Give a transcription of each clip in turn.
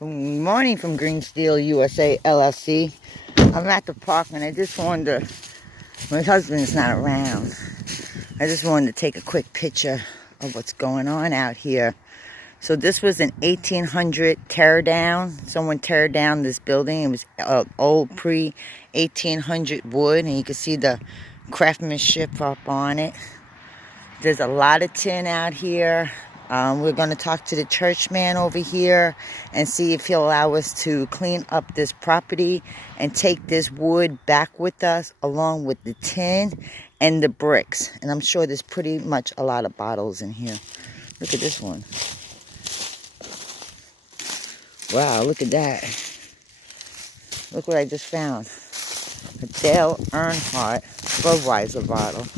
Good morning from Green Steel USA LLC. I'm at the park and I just wanted to, my husband's not around. I just wanted to take a quick picture of what's going on out here. So this was an 1800 tear down. Someone tear down this building. It was old pre-1800 wood, and you can see the craftsmanship up on it. There's a lot of tin out here. We're going to talk to the church man over here and see if he'll allow us to clean up this property and take this wood back with us along with the tin and the bricks. And I'm sure there's pretty much a lot of bottles in here. Look at this one. Wow, look at that. Look what I just found. A Dale Earnhardt Budweiser bottle.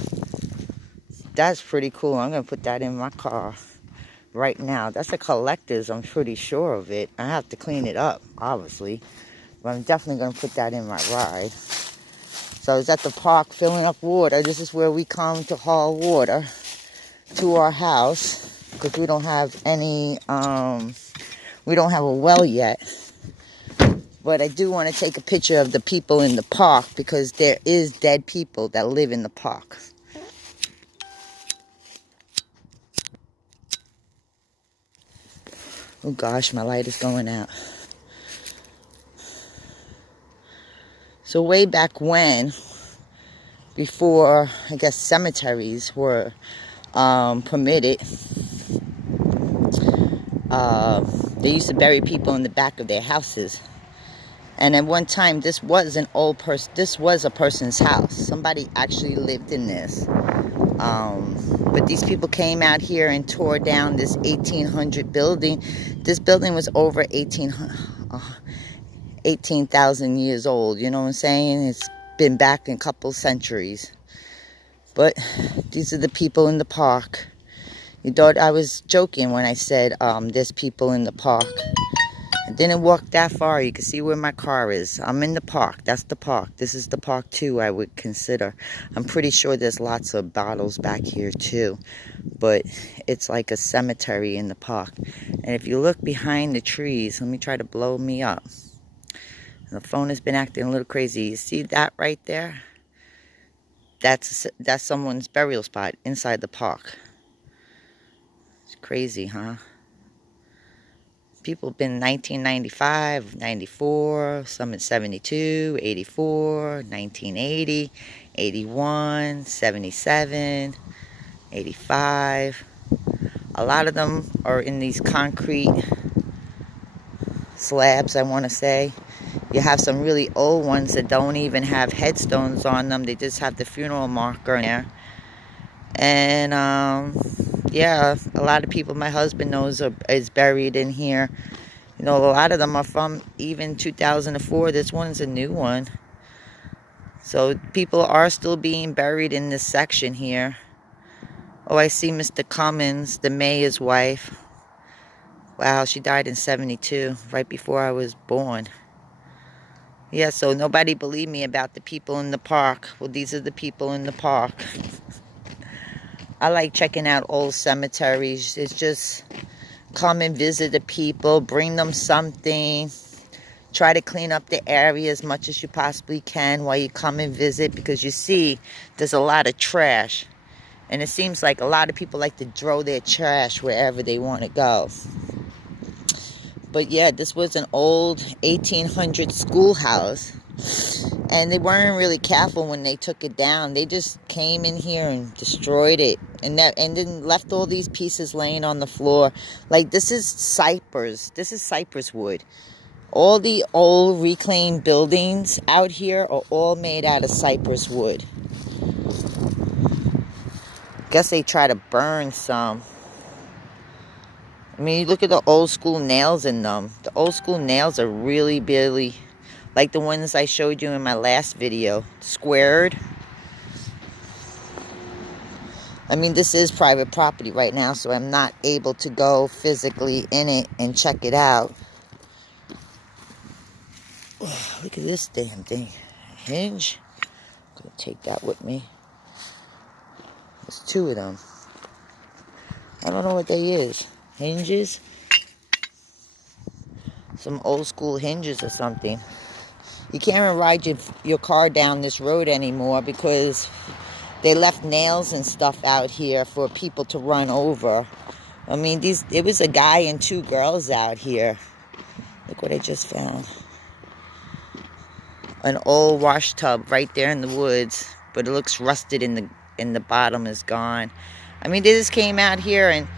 That's pretty cool. I'm going to put that in my car right now. That's a collector's, I'm pretty sure of it. I have to clean it up, obviously. But I'm definitely going to put that in my ride. So I was at the park filling up water. This is where we come to haul water to our house. Because we don't have any, we don't have a well yet. But I do want to take a picture of the people in the park because there is dead people that live in the park. Oh gosh, my light is going out. So way back when, before, I guess, cemeteries were permitted, they used to bury people in the back of their houses. And at one time, this was an old person. This was a person's house. Somebody actually lived in this. But these people came out here and tore down this 1800 building. This building was over 18,000 years old. You know what I'm saying? It's been back in a couple centuries. But these are the people in the park. You thought I was joking when I said there's people in the park. I didn't walk that far. You can see where my car is. I'm in the park. That's the park. This is the park too, I would consider. I'm pretty sure there's lots of bottles back here too. But it's like a cemetery in the park. And if you look behind the trees, let me try to blow me up. The phone has been acting a little crazy. You see that right there? That's someone's burial spot inside the park. It's crazy, huh? People have been 1995, 94, some in 72, 84, 1980, 81, 77, 85. A lot of them are in these concrete slabs, I want to say. You have some really old ones that don't even have headstones on them. They just have the funeral marker in there. And yeah, a lot of people my husband knows is buried in here. You know, a lot of them are from even 2004. This one's a new one. So people are still being buried in this section here. Oh, I see Mr. Cummins, the mayor's wife. Wow, she died in 72, right before I was born. Yeah, so nobody believed me about the people in the park. Well, these are the people in the park. I like checking out old cemeteries. It's just come and visit the people, bring them something. Try to clean up the area as much as you possibly can while you come and visit, because you see there's a lot of trash. And it seems like a lot of people like to throw their trash wherever they want to go. But yeah, this was an old 1800 schoolhouse. And they weren't really careful when they took it down. They just came in here and destroyed it. And then left all these pieces laying on the floor. Like, this is cypress. This is cypress wood. All the old reclaimed buildings out here are all made out of cypress wood. Guess they try to burn some. I mean, you look at the old school nails in them. The old school nails are really, really like the ones I showed you in my last video. Squared. I mean, this is private property right now, so I'm not able to go physically in it and check it out. Look at this damn thing. Hinge. I'm going to take that with me. There's two of them. I don't know what they is. Hinges. Some old school hinges or something. You can't even ride your car down this road anymore because they left nails and stuff out here for people to run over. I mean, it was a guy and 2 girls out here. Look what I just found. An old wash tub right there in the woods, but it looks rusted in the bottom is gone. I mean, they just came out here and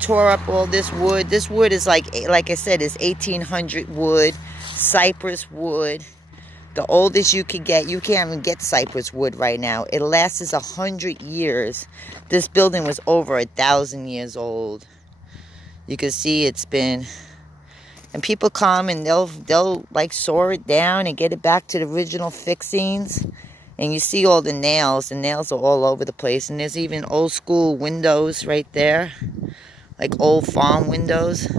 tore up all this wood. This wood is like I said, is 1800 wood, cypress wood. The oldest you could get. You can't even get cypress wood right now. It lasts 100 years. This building was over 1,000 years old. You can see it's been, and people come and they'll like saw it down and get it back to the original fixings. And you see all the nails. The nails are all over the place. And there's even old school windows right there, like old farm windows.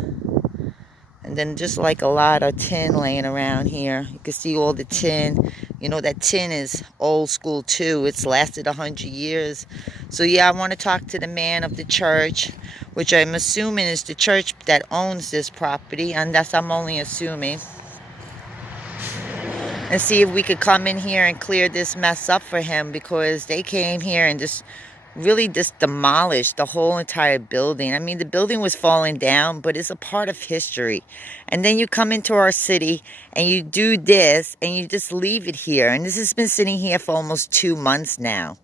And then just like a lot of tin laying around here. You can see all the tin. You know, that tin is old school too. It's lasted 100 years. So yeah, I want to talk to the man of the church, which I'm assuming is the church that owns this property. And that's, I'm only assuming. And see if we could come in here and clear this mess up for him, because they came here and just demolished the whole entire building. I mean, the building was falling down, but it's a part of history. And then you come into our city and you do this and you just leave it here. And this has been sitting here for almost 2 months now.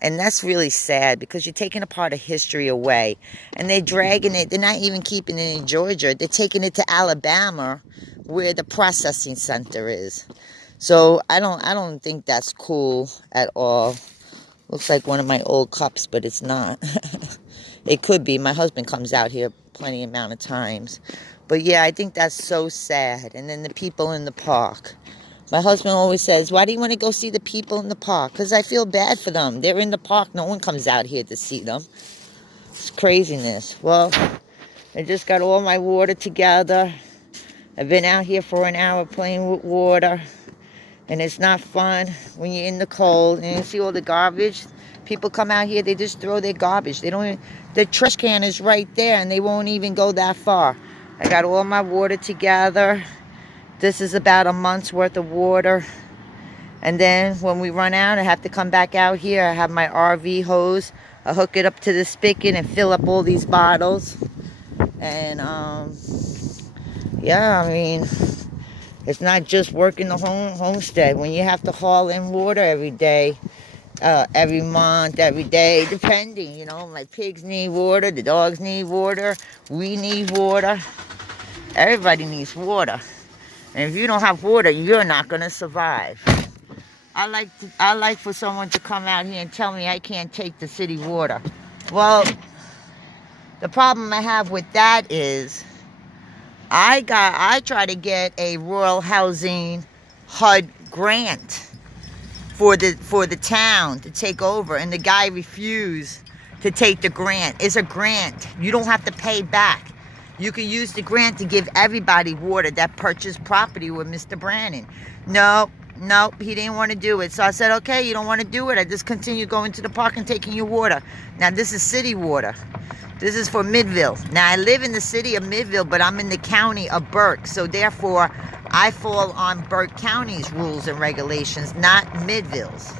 And that's really sad, because you're taking a part of history away. And they're dragging it. They're not even keeping it in Georgia. They're taking it to Alabama, where the processing center is. So I don't think that's cool at all. Looks like one of my old cups, but it's not. It could be. My husband comes out here plenty amount of times. But yeah, I think that's so sad. And then the people in the park. My husband always says, why do you want to go see the people in the park? Because I feel bad for them. They're in the park. No one comes out here to see them. It's craziness. Well, I just got all my water together. I've been out here for an hour playing with water. And it's not fun when you're in the cold and you see all the garbage. People come out here, they just throw their garbage. They don't even, the trash can is right there and they won't even go that far. I got all my water together. This is about a month's worth of water. And then when we run out, I have to come back out here. I have my RV hose. I hook it up to the spigot and fill up all these bottles. And yeah, I mean, it's not just working the homestead. When you have to haul in water every day, every month, every day, depending, you know, my pigs need water, the dogs need water, we need water. Everybody needs water. And if you don't have water, you're not going to survive. I like for someone to come out here and tell me I can't take the city water. Well, the problem I have with that is I try to get a rural housing HUD grant for the town to take over, and the guy refused to take the grant. It's a grant. You don't have to pay back. You can use the grant to give everybody water that purchased property with Mr. Brannon. Nope, he didn't want to do it. So I said, okay, you don't want to do it. I just continue going to the park and taking your water. Now this is city water. This is for Midville. Now, I live in the city of Midville, but I'm in the county of Burke. So, therefore, I fall on Burke County's rules and regulations, not Midville's.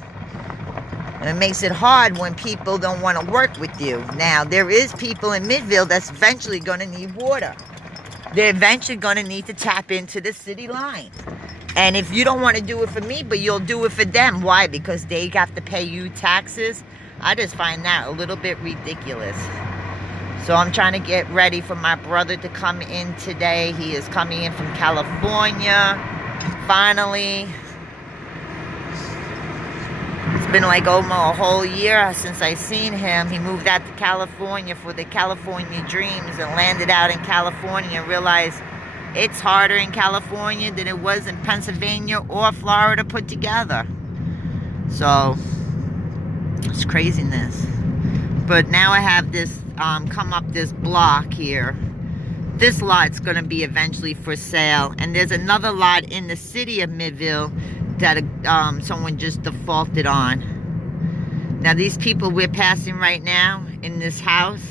And it makes it hard when people don't want to work with you. Now, there is people in Midville that's eventually going to need water. They're eventually going to need to tap into the city line. And if you don't want to do it for me, but you'll do it for them. Why? Because they have to pay you taxes. I just find that a little bit ridiculous. So I'm trying to get ready for my brother to come in today. He is coming in from California, finally. It's been like almost a whole year since I seen him. He moved out to California for the California dreams and landed out in California and realized it's harder in California than it was in Pennsylvania or Florida put together. So, it's craziness. But now I have this come up this block here. This lot's going to be eventually for sale, and there's another lot in the city of Midville that someone just defaulted on. Now these people we're passing right now in this house,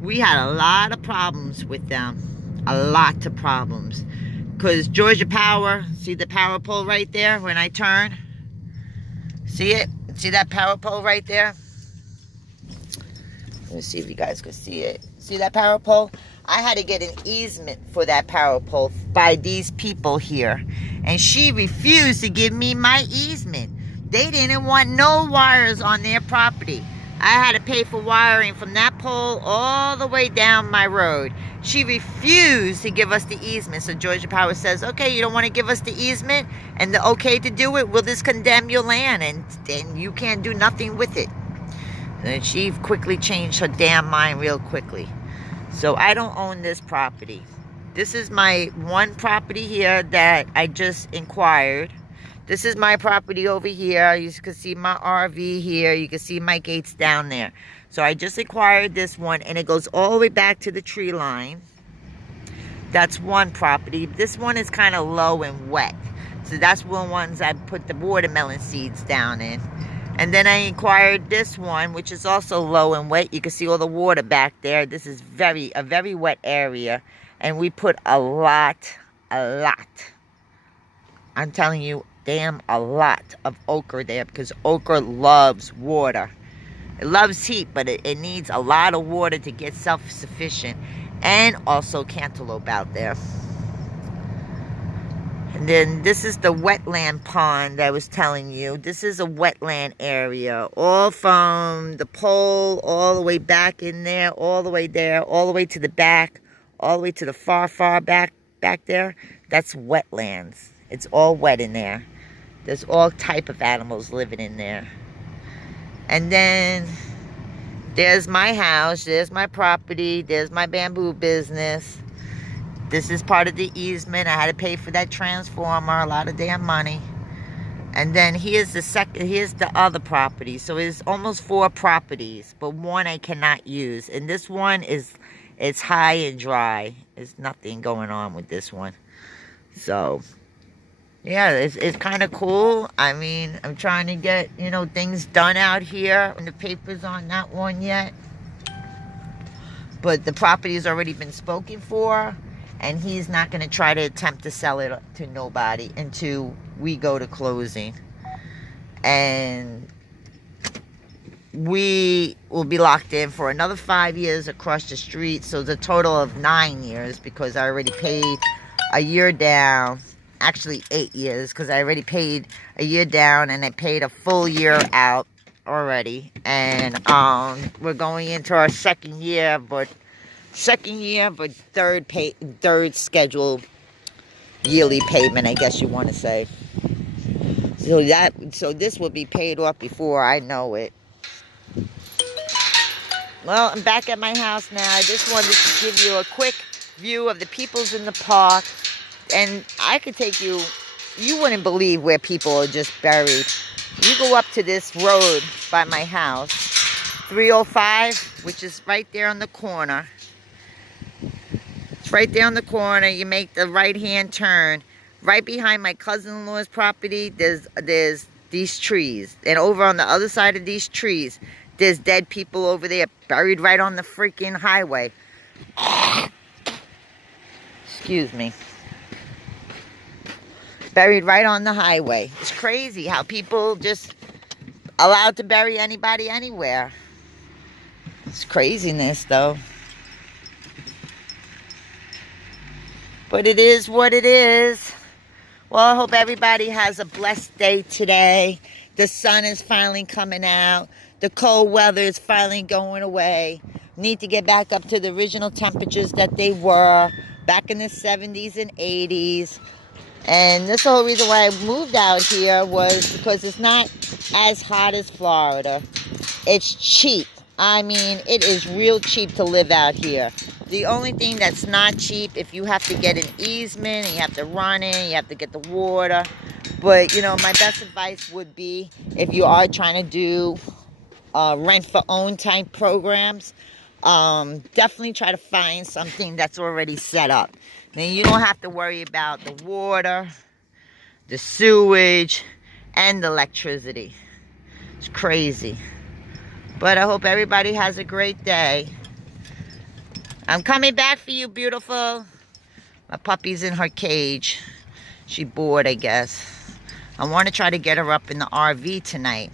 we had a lot of problems with them. A lot of problems. because Georgia Power, see the power pole right there when I turn? See it? See that power pole right there? Let me see if you guys can see it. See that power pole? I had to get an easement for that power pole by these people here. And she refused to give me my easement. They didn't want no wires on their property. I had to pay for wiring from that pole all the way down my road. She refused to give us the easement. So Georgia Power says, okay, you don't want to give us the easement and the okay to do it, we'll just condemn your land and you can't do nothing with it. And she quickly changed her damn mind real quickly. So I don't own this property. This is my one property here that I just inquired. This is my property over here. You can see my RV here. You can see my gates down there. So I just acquired this one, and it goes all the way back to the tree line. That's one property. This one is kind of low and wet. So that's one of the ones I put the watermelon seeds down in. And then I acquired this one, which is also low and wet. You can see all the water back there. This is a very wet area. And we put a lot. I'm telling you, damn, a lot of okra there, because okra loves water. It loves heat, but it needs a lot of water to get self-sufficient. And also cantaloupe out there. And then this is the wetland pond I was telling you. This is a wetland area. All from the pole, all the way back in there, all the way there, all the way to the back, all the way to the far back there. That's wetlands. It's all wet in there. There's all type of animals living in there. And then there's my house. There's my property. There's my bamboo business. This is part of the easement. I had to pay for that transformer, a lot of damn money. And then here's the other property. So it's almost 4 properties, but one I cannot use. And this one it's high and dry. There's nothing going on with this one. So yeah, it's kind of cool. I mean, I'm trying to get, things done out here. And the paper's on that one yet. But the property has already been spoken for. And he's not going to try to attempt to sell it to nobody until we go to closing. And we will be locked in for another 5 years across the street. So it's a total of 9 years, because I already paid a year down. Actually 8 years, because I already paid a year down and I paid a full year out already. And we're going into our second year, but third scheduled yearly payment, I guess you want to say. So this will be paid off before I know it. Well, I'm back at my house now. I just wanted to give you a quick view of the peoples in the park. And I could take you wouldn't believe where people are just buried. You go up to this road by my house, 305, which is right there on the corner. It's right there on the corner. You make the right-hand turn. Right behind my cousin-in-law's property, there's these trees. And over on the other side of these trees, there's dead people over there, buried right on the freaking highway. Excuse me. Buried right on the highway. It's crazy how people just allowed to bury anybody anywhere. It's craziness, though. But it is what it is. Well, I hope everybody has a blessed day today. The sun is finally coming out. The cold weather is finally going away. Need to get back up to the original temperatures that they were back in the 70s and 80s. And this whole reason why I moved out here was because it's not as hot as Florida. It's cheap. I mean, it is real cheap to live out here. The only thing that's not cheap, if you have to get an easement, and you have to run in, you have to get the water. But, my best advice would be, if you are trying to do rent-for-own type programs, definitely try to find something that's already set up. Then you don't have to worry about the water, the sewage, and the electricity. It's crazy. But I hope everybody has a great day. I'm coming back for you, beautiful. My puppy's in her cage. She bored, I guess. I want to try to get her up in the RV tonight.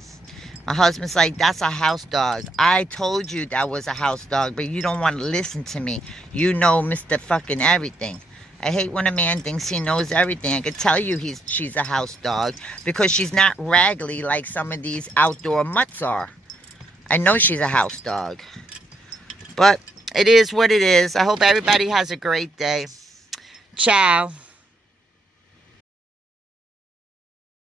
My husband's like, that's a house dog. I told you that was a house dog, but you don't want to listen to me. You know Mr. fucking everything. I hate when a man thinks he knows everything. I could tell you she's a house dog because she's not raggedy like some of these outdoor mutts are. I know she's a house dog. But it is what it is. I hope everybody has a great day. Ciao.